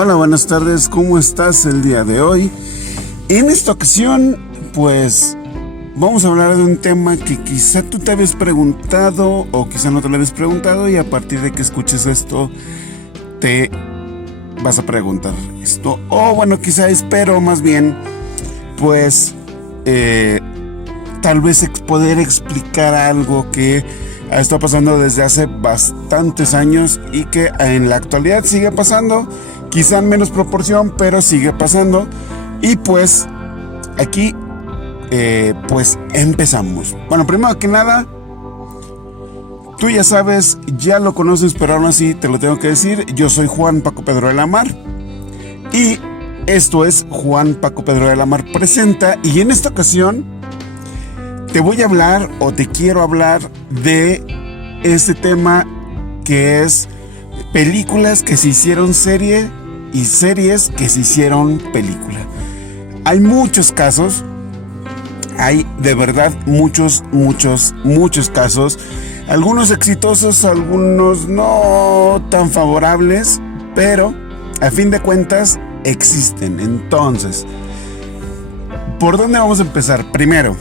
Hola, buenas tardes, ¿cómo estás el día de hoy? En esta ocasión, pues, vamos a hablar de un tema que quizá tú te habías preguntado o quizá no te lo habías preguntado, y a partir de que escuches esto, te vas a preguntar esto. O bueno, quizá espero más bien, pues, tal vez poder explicar algo que ha estado pasando desde hace bastantes años y que en la actualidad sigue pasando, quizá en menos proporción, pero sigue pasando. Y pues aquí pues empezamos. Bueno, primero que nada, tú ya sabes, ya lo conoces, pero aún así te lo tengo que decir. Yo soy Juan Paco Pedro de la Mar y esto es Juan Paco Pedro de la Mar presenta, y en esta ocasión te voy a hablar, o te quiero hablar, de este tema que es películas que se hicieron serie y series que se hicieron película. Hay muchos casos, hay de verdad muchos casos, algunos exitosos, algunos no tan favorables, pero a fin de cuentas existen. Entonces, ¿por dónde vamos a empezar? Primero,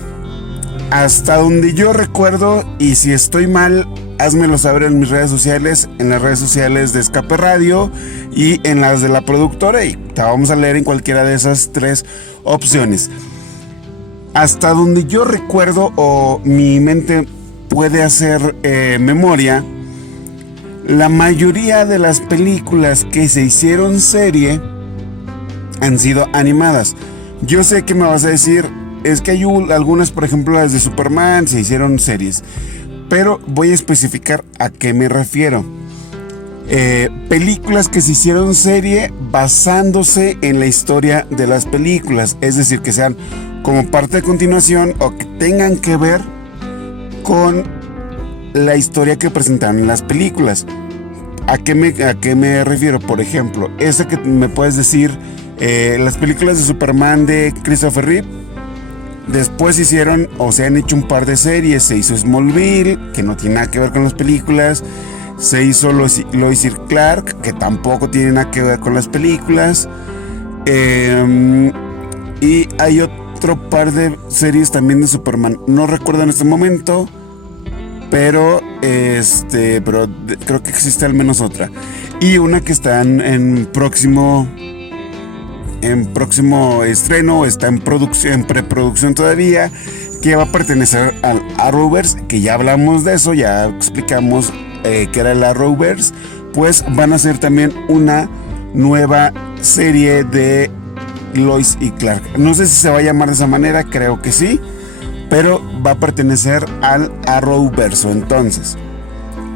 hasta donde yo recuerdo, y si estoy mal, házmelo saber en mis redes sociales, en las redes sociales de Escape Radio y en las de la productora, y te vamos a leer en cualquiera de esas tres opciones. Hasta donde yo recuerdo, o mi mente puede hacer memoria, la mayoría de las películas que se hicieron serie han sido animadas. Yo sé que me vas a decir, es que hay algunas, por ejemplo, las de Superman se hicieron series, pero voy a especificar a qué me refiero. Películas que se hicieron serie basándose en la historia de las películas, es decir, que sean como parte de continuación o que tengan que ver con la historia que presentaron en las películas. ¿A qué me refiero? Por ejemplo, esa que me puedes decir, las películas de Superman de Christopher Reeve. Después hicieron, o se han hecho un par de series. Se hizo Smallville, que no tiene nada que ver con las películas. Se hizo Lois y Clark, que tampoco tiene nada que ver con las películas. Y hay otro par de series también de Superman. No recuerdo en este momento, pero creo que existe al menos otra. Y una que está en próximo estreno, está en preproducción todavía, que va a pertenecer al Arrowverse, que ya hablamos de eso, ya explicamos que era el Arrowverse. Pues van a hacer también una nueva serie de Lois y Clark. No sé si se va a llamar de esa manera, creo que sí, pero va a pertenecer al Arrowverse. Entonces,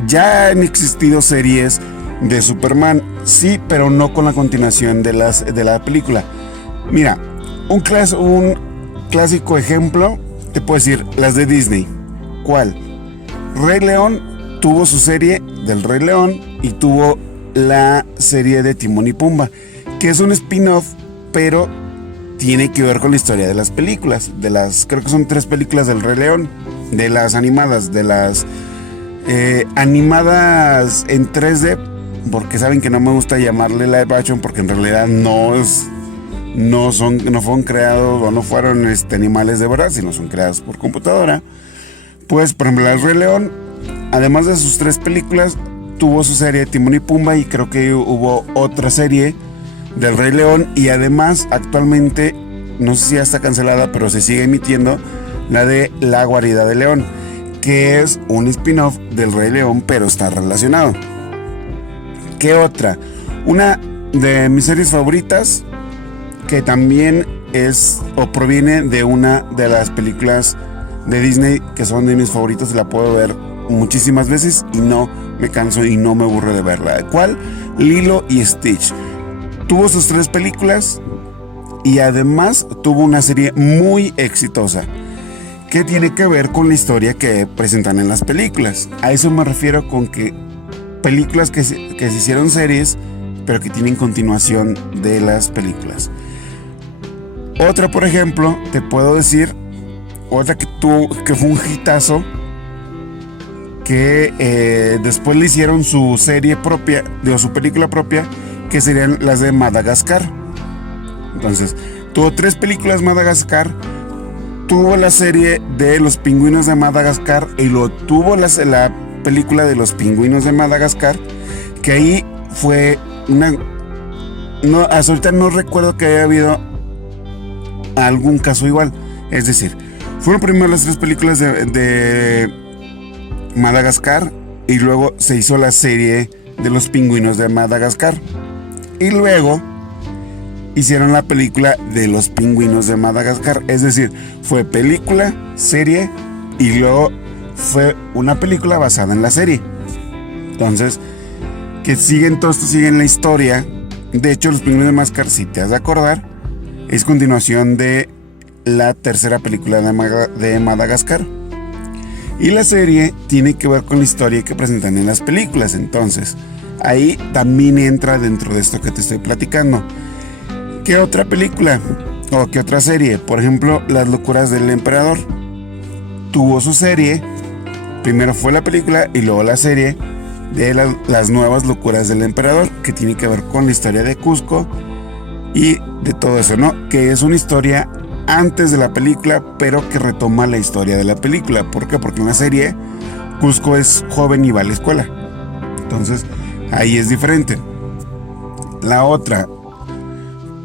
ya han existido series de Superman, sí, pero no con la continuación de la película. Mira, un clásico ejemplo, te puedo decir, las de Disney. ¿Cuál? Rey León tuvo su serie del Rey León y tuvo la serie de Timón y Pumba, que es un spin-off, pero tiene que ver con la historia de las películas, creo que son 3 películas del Rey León, de las animadas, animadas en 3D, porque saben que no me gusta llamarle live action, porque en realidad no fueron creados, o no fueron animales de verdad, sino son creados por computadora. Pues, por ejemplo, el Rey León, además de sus 3 películas, tuvo su serie Timón y Pumba, y creo que hubo otra serie del Rey León, y además actualmente, no sé si ya está cancelada, pero se sigue emitiendo la de La Guarida de León, que es un spin-off del Rey León, pero está relacionado. ¿Qué otra? Una de mis series favoritas, que también es o proviene de una de las películas de Disney, que son de mis favoritas, y la puedo ver muchísimas veces y no me canso y no me aburro de verla. ¿Cuál? Lilo y Stitch. Tuvo sus 3 películas y además tuvo una serie muy exitosa que tiene que ver con la historia que presentan en las películas. A eso me refiero con que películas que se hicieron series, pero que tienen continuación de las películas. Otra, por ejemplo, te puedo decir, otra que fue un hitazo, que después le hicieron su serie propia, su película propia, que serían las de Madagascar. Entonces, tuvo 3 películas Madagascar, tuvo la serie de los pingüinos de Madagascar y luego tuvo la película de los pingüinos de Madagascar, que ahí fue una... No, hasta ahorita no recuerdo que haya habido algún caso igual. Es decir, fueron primero las 3 películas de Madagascar y luego se hizo la serie de los pingüinos de Madagascar. Y luego hicieron la película de los pingüinos de Madagascar. Es decir, fue película, serie y luego fue una película basada en la serie. Entonces, que siguen todo esto, siguen la historia. De hecho, los pingüinos de Madagascar, si te has de acordar, es continuación de la tercera película de Madagascar. Y la serie tiene que ver con la historia que presentan en las películas. Entonces, ahí también entra dentro de esto que te estoy platicando. ¿Qué otra película o qué otra serie? Por ejemplo, Las locuras del emperador. Tuvo su serie. Primero fue la película y luego la serie de las nuevas locuras del emperador, que tiene que ver con la historia de Cusco y de todo eso, ¿no? Que es una historia antes de la película, pero que retoma la historia de la película. ¿Por qué? Porque en la serie Cusco es joven y va a la escuela. Entonces, ahí es diferente. La otra,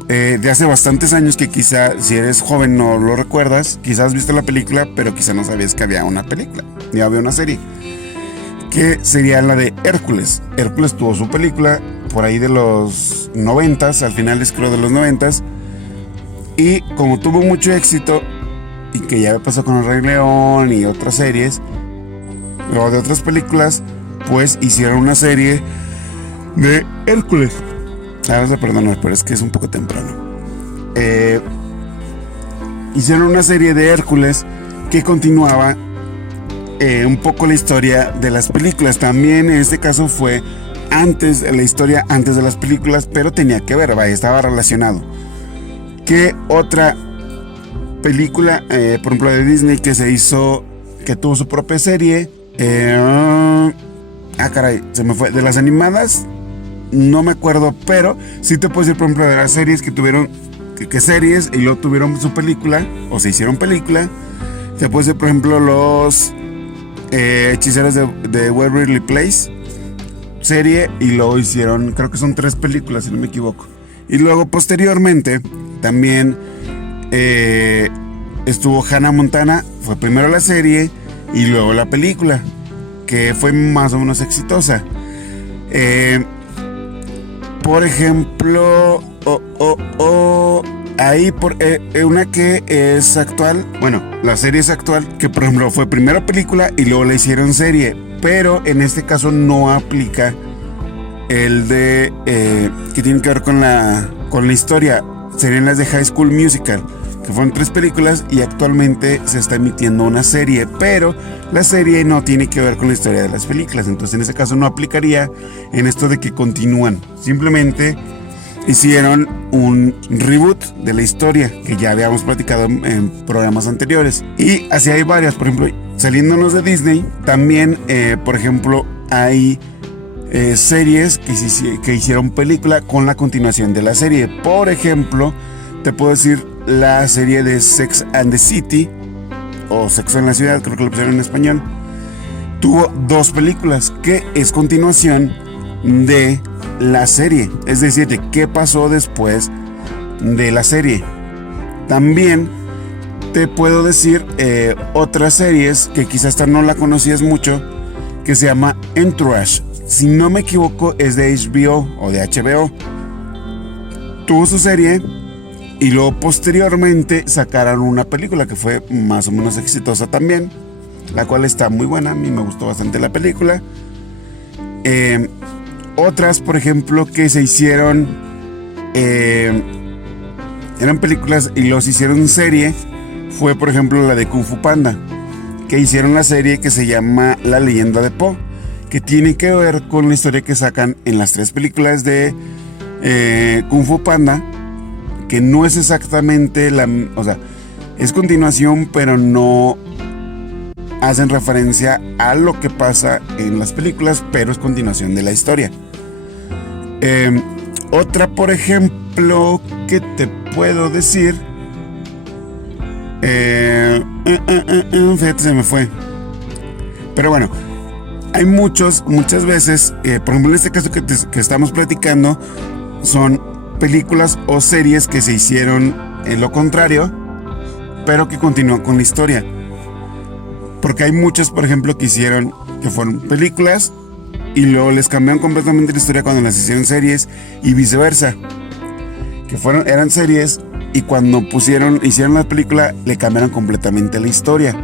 de hace bastantes años, que quizá si eres joven no lo recuerdas, quizás has visto la película, pero quizá no sabías que había una película, ni había una serie, que sería la de Hércules. Hércules tuvo su película por ahí de los 90s, al finales creo de los 90s, y como tuvo mucho éxito y que ya pasó con El Rey León y otras series o de otras películas, pues hicieron una serie de Hércules. Perdón, pero es que es un poco temprano. Hicieron una serie de Hércules que continuaba un poco la historia de las películas. También en este caso fue antes, la historia antes de las películas, pero tenía que ver, estaba relacionado. ¿Qué otra película, por ejemplo, de Disney que se hizo, que tuvo su propia serie? Caray, se me fue. De las animadas, no me acuerdo, pero sí te puedo decir, por ejemplo, de las series que tuvieron, que series y luego tuvieron su película, o se hicieron película. Te puedo decir, por ejemplo, los Hechiceros de Waverly Place, serie, y luego hicieron, creo que son 3 películas, si no me equivoco. Y luego, posteriormente, también estuvo Hannah Montana. Fue primero la serie y luego la película, que fue más o menos exitosa. Por ejemplo, ahí una que es actual, bueno, la serie es actual, que por ejemplo fue primero película y luego la hicieron serie, pero en este caso no aplica el de que tiene que ver con la historia. Serían las de High School Musical, que fueron 3 películas y actualmente se está emitiendo una serie, pero la serie no tiene que ver con la historia de las películas. Entonces en ese caso no aplicaría en esto de que continúan. Simplemente hicieron un reboot de la historia que ya habíamos platicado en programas anteriores. Y así hay varias. Por ejemplo, saliéndonos de Disney, también por ejemplo hay series que hicieron película con la continuación de la serie. Por ejemplo, te puedo decir la serie de Sex and the City, o Sexo en la Ciudad, creo que lo pusieron en español. Tuvo 2 películas que es continuación de la serie, es decir, de qué pasó después de la serie. También te puedo decir otras series que quizás esta no la conocías mucho, que se llama Entourage. Si no me equivoco, es de HBO o de HBO. Tuvo su serie y luego posteriormente sacaron una película que fue más o menos exitosa también, la cual está muy buena. A mí me gustó bastante la película. Otras, por ejemplo, que se hicieron eran películas y los hicieron serie, fue por ejemplo la de Kung Fu Panda, que hicieron la serie que se llama La Leyenda de Po, que tiene que ver con la historia que sacan en las 3 películas de Kung Fu Panda, que no es exactamente o sea, es continuación, pero no hacen referencia a lo que pasa en las películas, pero es continuación de la historia. Otra, por ejemplo, que te puedo decir. Fíjate, se me fue. Pero bueno, hay muchas veces, por ejemplo, en este caso que estamos platicando, son películas o series que se hicieron en lo contrario, pero que continúan con la historia. Porque hay muchas, por ejemplo, que fueron películas y luego les cambiaron completamente la historia cuando las hicieron series y viceversa. Eran series y cuando hicieron la película le cambiaron completamente la historia.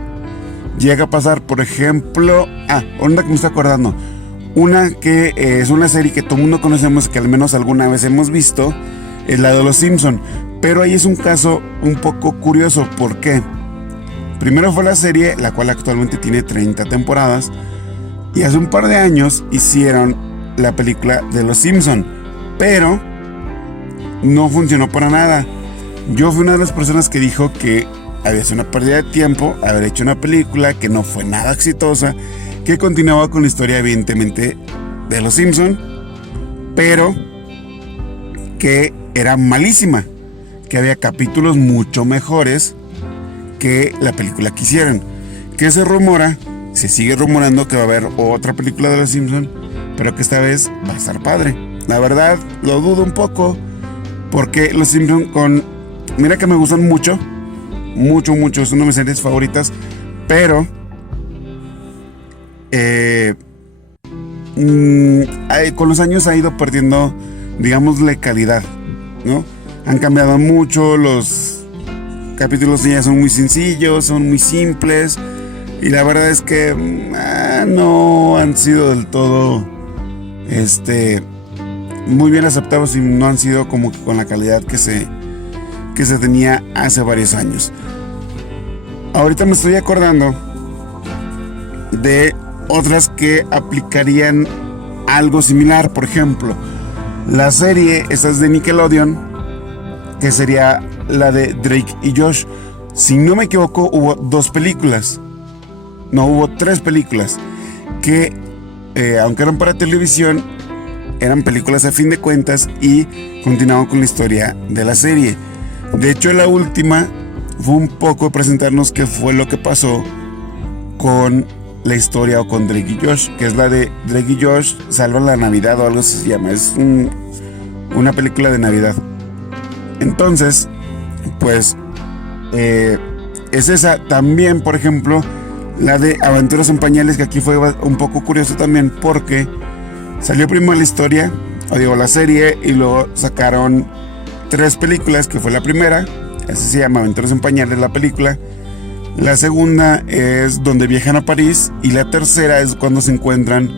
Llega a pasar, por ejemplo, una que me estoy acordando, una que es una serie que todo el mundo conocemos, que al menos alguna vez hemos visto, es la de Los Simpson. Pero ahí es un caso un poco curioso. ¿Por qué? Primero fue la serie, la cual actualmente tiene 30 temporadas, y hace un par de años hicieron la película de Los Simpson, pero no funcionó para nada. Yo fui una de las personas que dijo que había sido una pérdida de tiempo haber hecho una película que no fue nada exitosa, que continuaba con la historia evidentemente de Los Simpson, pero que era malísima, que había capítulos mucho mejores que la película que hicieron. Que se sigue rumorando que va a haber otra película de Los Simpson, pero que esta vez va a estar padre. La verdad, lo dudo un poco, porque Los Simpson mira que me gustan mucho, es una de mis series favoritas, pero con los años ha ido perdiendo, digámosle, calidad, ¿no? Han cambiado mucho, los capítulos ya son muy sencillos, son muy simples, y la verdad es que no han sido del todo muy bien aceptados, y no han sido como que con la calidad que se tenía hace varios años. Ahorita me estoy acordando de otras que aplicarían algo similar. Por ejemplo, la serie, esta es de Nickelodeon, que sería la de Drake y Josh. Si no me equivoco, hubo 2 películas. No, hubo 3 películas que, aunque eran para televisión, eran películas a fin de cuentas y continuaban con la historia de la serie. De hecho, la última fue un poco presentarnos qué fue lo que pasó con la historia, o con Drake y Josh, que es la de Drake y Josh salvan la Navidad o algo así se llama. Es una película de Navidad. Entonces, pues, es esa. También, por ejemplo, la de Aventuras en Pañales, que aquí fue un poco curioso también, porque salió primero la historia, la serie, y luego sacaron 3 películas, que fue la primera, así se llama, Aventuras en Pañales, la película. La segunda es donde viajan a París, y la tercera es cuando se encuentran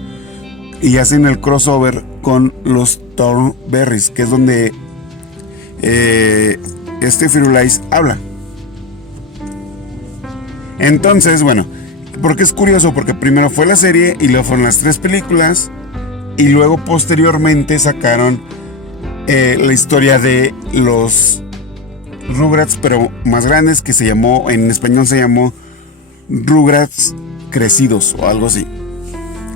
y hacen el crossover con los Thornberrys, que es donde Firulais habla. Entonces, bueno, porque es curioso, porque primero fue la serie y luego fueron las 3 películas, y luego posteriormente sacaron la historia de los Rugrats, pero más grandes, que en español se llamó Rugrats Crecidos o algo así.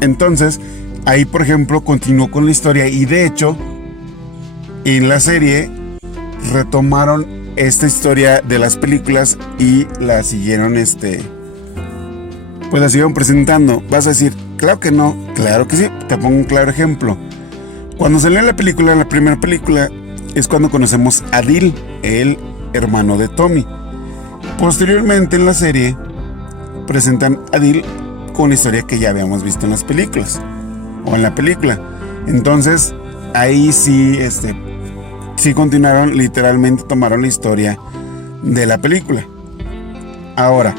Entonces, ahí, por ejemplo, continuó con la historia, y de hecho, en la serie retomaron esta historia de las películas y la siguieron, pues la siguieron presentando. Vas a decir, claro que no, claro que sí. Te pongo un claro ejemplo. Cuando salió la primera película, es cuando conocemos a Dil, el hermano de Tommy. Posteriormente, en la serie presentan a Dil con la historia que ya habíamos visto en las películas, o en la película. Entonces, ahí sí, sí continuaron, literalmente tomaron la historia de la película. Ahora,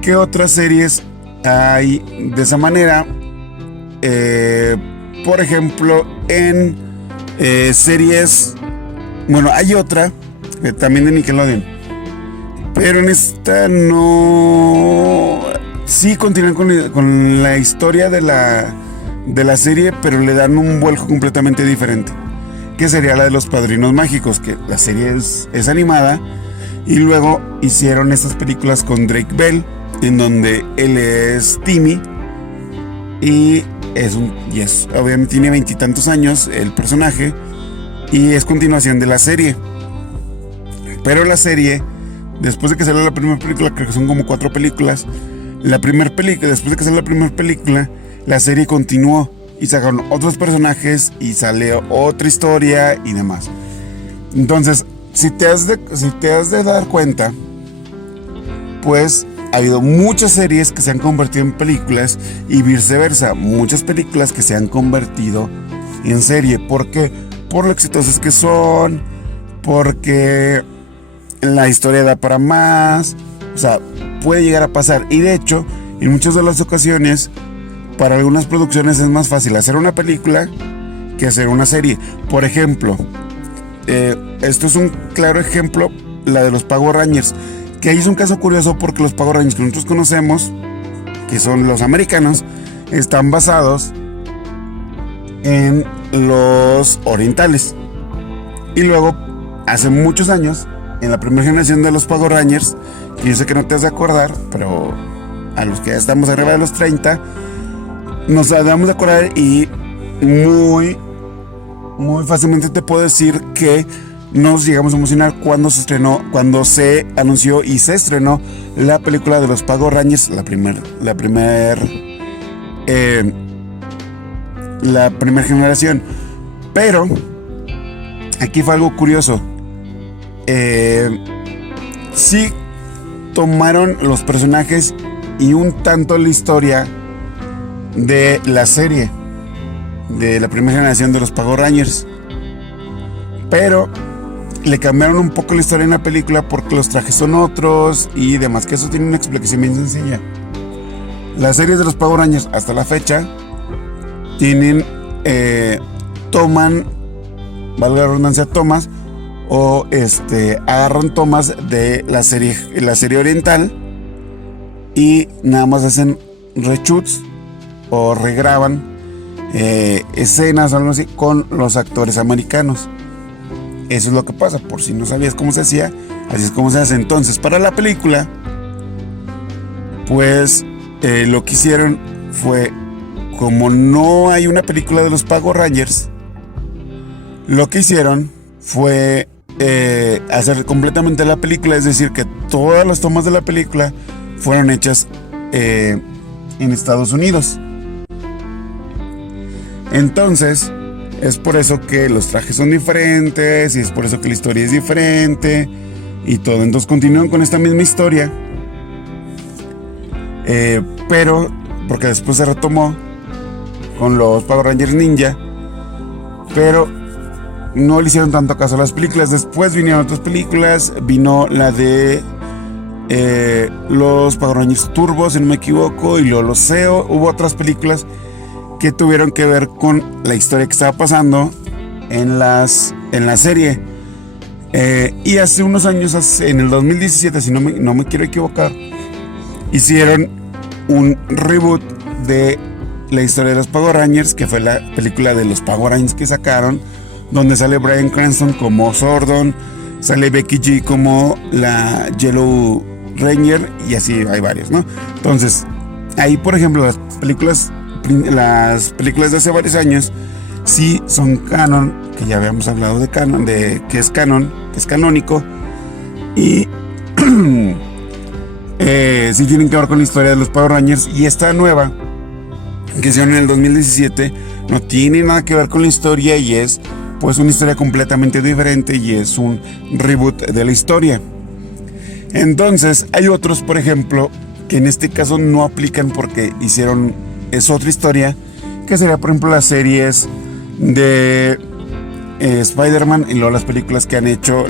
¿qué otras series hay de esa manera? Por ejemplo, en series, bueno, hay otra también de Nickelodeon, pero en esta no. Sí continúan con la historia de la serie, pero le dan un vuelco completamente diferente, que sería la de los Padrinos Mágicos, que la serie es animada, y luego hicieron estas películas con Drake Bell, en donde él es Timmy, y obviamente tiene 20 y tantos años el personaje, y es continuación de la serie. Pero la serie, después de que salió la primera película, creo que son como 4 películas, después de que salió la primera película, la serie continuó y sacaron otros personajes y sale otra historia y demás. Entonces, si te has de dar cuenta, pues ha habido muchas series que se han convertido en películas y viceversa, muchas películas que se han convertido en serie. ¿Por qué? Por lo exitosas que son, porque la historia da para más, o sea, puede llegar a pasar. Y de hecho, en muchas de las ocasiones, para algunas producciones es más fácil hacer una película que hacer una serie. Por ejemplo, esto es un claro ejemplo, la de los Power Rangers, que ahí es un caso curioso porque los Power Rangers que nosotros conocemos, que son los americanos, están basados en los orientales. Y luego, hace muchos años, en la primera generación de los Power Rangers, que yo sé que no te has de acordar, pero a los que ya estamos arriba de los 30, nos damos de acordar y muy fácilmente te puedo decir que nos llegamos a emocionar cuando se anunció y se estrenó la película de los Power Rangers, la primera generación. Pero aquí fue algo curioso. Sí tomaron los personajes y un tanto la historia de la serie de la primera generación de los Power Rangers, pero le cambiaron un poco la historia en la película porque los trajes son otros y demás, que eso tiene una explicación bien sencilla. Las series de los Power Rangers hasta la fecha tienen toman, valga la redundancia, tomas o agarran tomas de la serie oriental y nada más hacen reshoots o regraban escenas o algo así con los actores americanos. Eso es lo que pasa, por si no sabías cómo se hacía, así es como se hace. Entonces, para la película, pues lo que hicieron fue, como no hay una película de los Power Rangers, lo que hicieron fue hacer completamente la película, es decir, que todas las tomas de la película fueron hechas en Estados Unidos. Entonces, es por eso que los trajes son diferentes y es por eso que la historia es diferente y todo. Entonces continúan con esta misma historia, pero porque después se retomó con los Power Rangers Ninja, pero no le hicieron tanto caso a las películas. Después vinieron otras películas, vino la de los Power Rangers Turbo, si no me equivoco, y luego los SEO. Hubo otras películas que tuvieron que ver con la historia que estaba pasando en la serie. Y hace unos años, en el 2017, si no me quiero equivocar, hicieron un reboot de la historia de los Power Rangers, que fue la película de los Power Rangers que sacaron, donde sale Bryan Cranston como Zordon, sale Becky G como la Yellow Ranger, y así hay varios, ¿no? Entonces, ahí, por ejemplo, las películas de hace varios años sí son canon, que ya habíamos hablado de canon, de que es canon, que es canónico, y sí tienen que ver con la historia de los Power Rangers. Y esta nueva, que hicieron en el 2017, no tiene nada que ver con la historia y es pues una historia completamente diferente y es un reboot de la historia. Entonces hay otros, por ejemplo, que en este caso no aplican porque es otra historia, que sería por ejemplo las series de Spider-Man y luego las películas que han hecho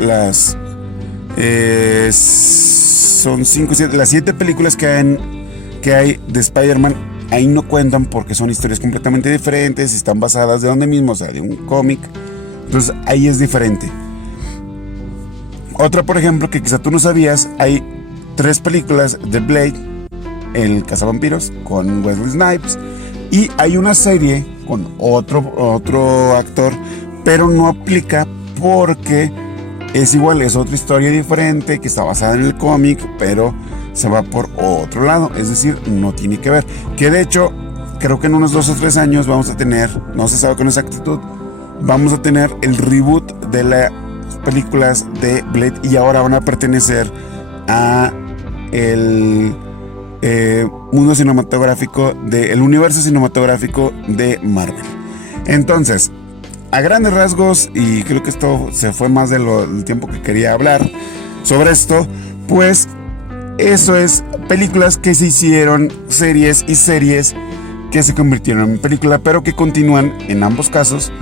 son 5, 7, las 7 películas que hay de Spider-Man. Ahí no cuentan porque son historias completamente diferentes y están basadas de donde mismo, o sea, de un cómic. Entonces ahí es diferente. Otra, por ejemplo, que quizá tú no sabías, hay 3 películas de Blade, el cazavampiros, con Wesley Snipes, y hay una serie con otro actor, pero no aplica porque es igual, es otra historia diferente que está basada en el cómic, pero se va por otro lado, es decir, no tiene que ver. Que de hecho, creo que en unos 2 o 3 años vamos a tener, no se sabe con exactitud, vamos a tener el reboot de las películas de Blade y ahora van a pertenecer a el mundo cinematográfico el universo cinematográfico de Marvel. Entonces, a grandes rasgos, y creo que esto se fue más del tiempo que quería hablar sobre esto, pues eso es películas que se hicieron, series y series que se convirtieron en película, pero que continúan en ambos casos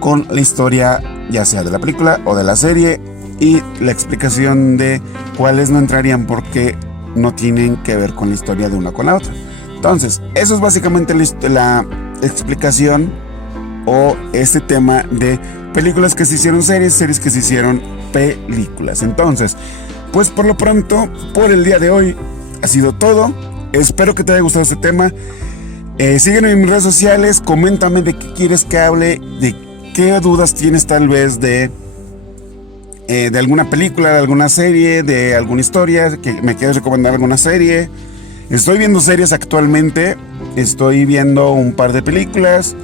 con la historia, ya sea de la película o de la serie, y la explicación de cuáles no entrarían porque no tienen que ver con la historia de una con la otra. Entonces, eso es básicamente la explicación o este tema de películas que se hicieron series, series que se hicieron películas. Entonces, pues por lo pronto, por el día de hoy ha sido todo. Espero que te haya gustado este tema. Sígueme en mis redes sociales, coméntame de qué quieres que hable, de qué dudas tienes tal vez de alguna película, de alguna serie, de alguna historia, que me quieres recomendar alguna serie. Estoy viendo series actualmente, estoy viendo un par de películas,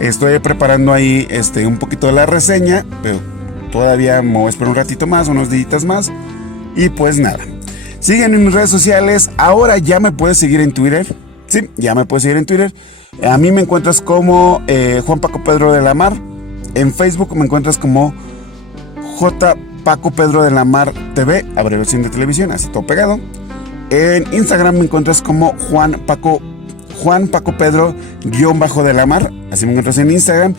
estoy preparando ahí un poquito de la reseña, pero todavía me voy a esperar un ratito más, unos días más. Y pues nada, sígueme en mis redes sociales. Ahora ya me puedes seguir en Twitter. Sí, ya me puedes seguir en Twitter. A mí me encuentras como Juan Paco Pedro de la Mar. En Facebook me encuentras como J. Paco Pedro de la Mar TV, abreviación de televisión, así todo pegado. En Instagram me encuentras como Juan Paco Pedro _ de la Mar, así me encuentras en Instagram.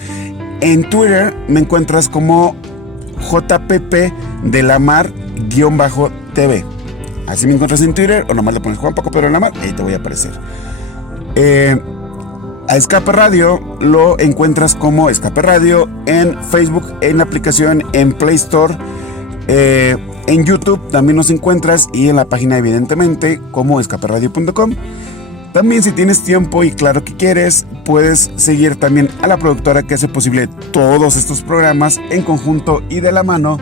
En Twitter me encuentras como JPP de la Mar _TV. Así me encuentras en Twitter, o nomás le pones Juan Paco Pedro de la Mar, ahí te voy a aparecer. A Escape Radio lo encuentras como Escape Radio en Facebook, en la aplicación, en Play Store, en YouTube también nos encuentras, y en la página evidentemente como escaperadio.com. También, si tienes tiempo y claro que quieres, puedes seguir también a la productora que hace posible todos estos programas en conjunto y de la mano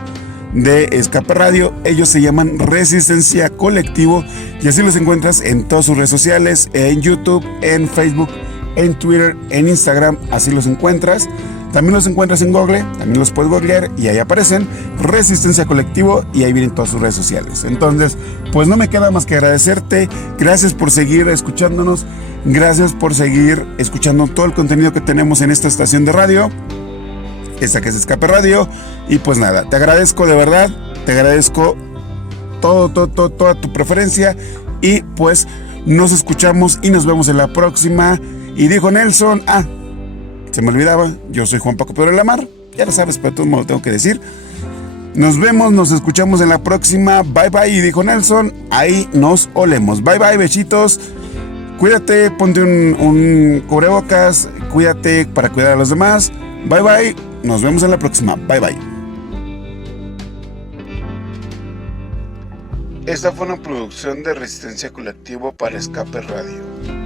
de Escape Radio. Ellos se llaman Resistencia Colectivo y así los encuentras en todas sus redes sociales, en YouTube, en Facebook, en Twitter, en Instagram, así los encuentras. También los encuentras en Google, también los puedes googlear y ahí aparecen Resistencia Colectivo y ahí vienen todas sus redes sociales. Entonces, pues no me queda más que agradecerte. Gracias por seguir escuchándonos, gracias por seguir escuchando todo el contenido que tenemos en esta estación de radio, esta que es Escape Radio. Y pues nada, te agradezco de verdad, te agradezco toda tu preferencia, y pues nos escuchamos y nos vemos en la próxima. Y dijo Nelson, se me olvidaba, yo soy Juan Paco Pedro de la Mar, ya lo sabes, pero todo me lo tengo que decir. Nos vemos, nos escuchamos en la próxima. Bye bye. Y dijo Nelson, ahí nos olemos. Bye bye, besitos. Cuídate, ponte un cubrebocas, cuídate para cuidar a los demás. Bye bye, nos vemos en la próxima. Bye bye. Esta fue una producción de Resistencia Colectivo para Escape Radio.